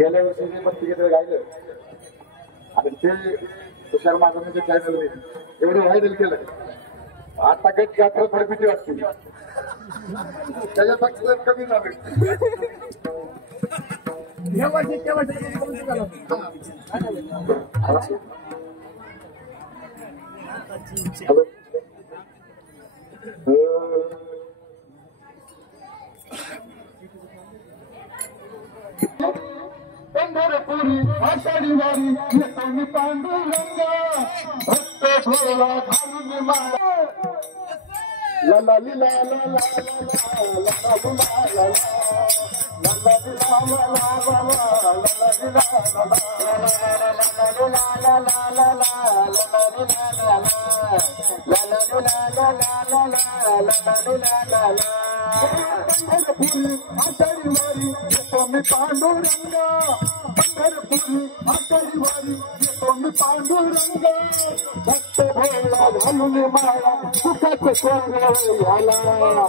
गेल्या वर्षी जे पत्रिकेत गायलं आणि ते तुषार महाजनच्या चॅनलने एवढं व्हायरल केलं. आता गट यात्रा थोडी भीती वाटते त्याच्यापेक्षा कमी झाले. पंढरपुरी आषाढी वारी येतो मी पांडुरंगा भक्त भोळा घालून माळा ला लीला ला ला ला ला आषाढी वारी येतो मी पांडुरंगा पंढरपुरी आषाढी वारी येतो मी पांडुरंगा भक्त भोळा घालून माळा सुखाचं सोहळा झाला.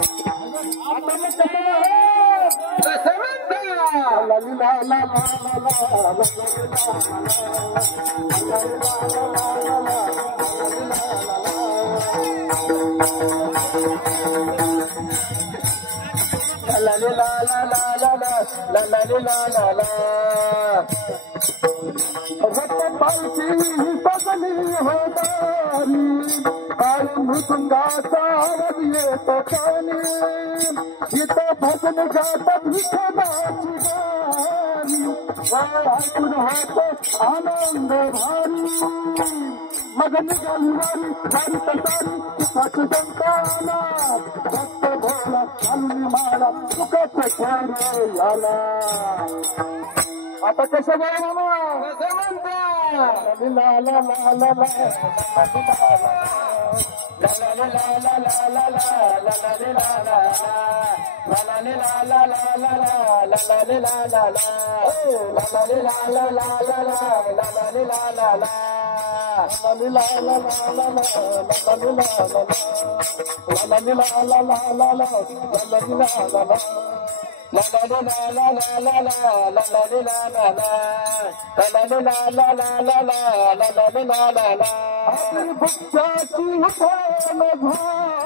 ला लीला ला ला ला मृदुंगाचा आवाज येतो कानी इथं भजन गातात विठोबाची गाणी ऐकून होतो आनंद भारी. मग निघाली वारी सारी तसारी सुखाची संताना भक्त भोळा घालून माळा सुखाचं खेळ झाला. आता कसं बरं मामा कसं म्हणता ला ला ला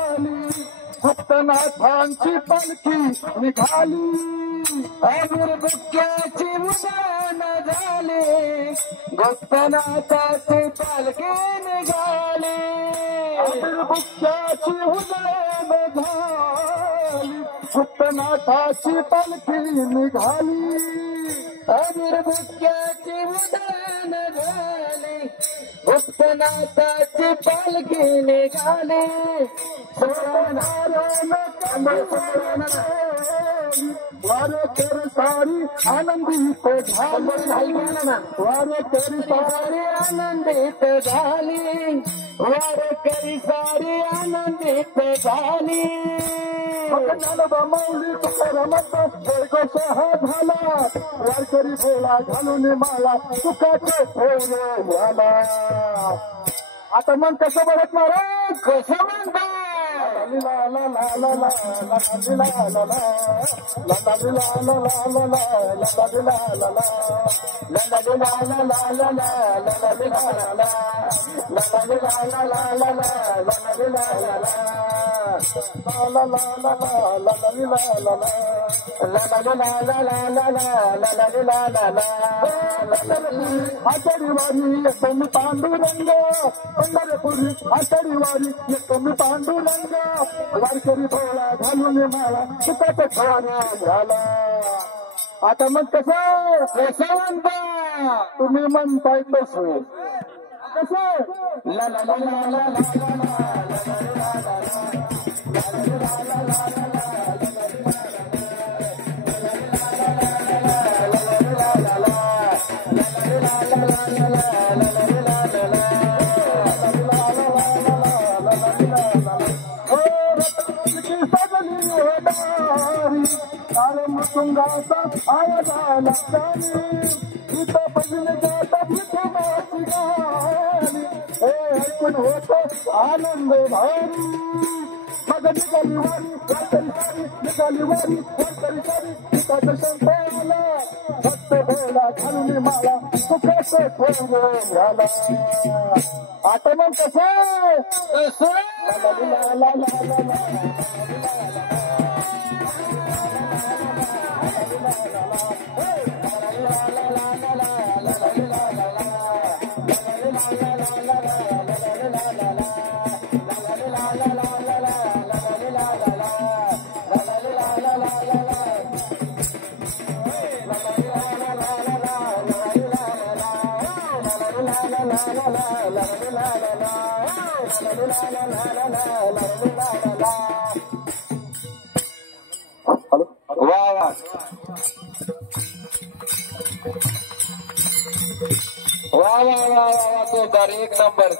ला भक्तनाथांची पालखी निघाली बुक्याची उडान झाली भक्तनाथाची पालखी निघाली बुक्याची उडान झाली भक्तनाथाची पालखी निघाली बुक्याची उडान झाली भक्तनाथाची पालखी निघाली. वारे तेरी सारी आनंदित झाली वारे तेरी सारी आनंदित झाली वारे तेरी सारी आनंदित झाली. मौली तुकारामाचा जयघोष हा झाला वारकरी भोळा घालून माळा सुखाचे फेर झाला. आता मग कसं बघत महाराज कसं म्हणता ला ला ला ला ला ला ला ला आषाढी वारी येतो मी पांडुरंग पंढरपुरी आषाढी वारी येतो मी पांडुरंग वारकरी भोळा घालून माळा सुखाचं खाणं झाला. आता मग कसं कसं म्हणता तुम्ही म्हणताय तसं कसं ला ला ला ला ला मृदुंगाचा आवाज आला इथं भजन गातात विठोबाची गाणी ऐकून होतो आनंद भारी. मग निघाली वारी वारकरी सारी निघाली वारी वारकरी सारी पिकाचं संपाला फक्त भोला घालून माळा सुखाचं ठेवून झाला आता मग कसं ला ला ला ला ला वाह वाह वाह वाह वाह वाह जोरदार एक नंबर.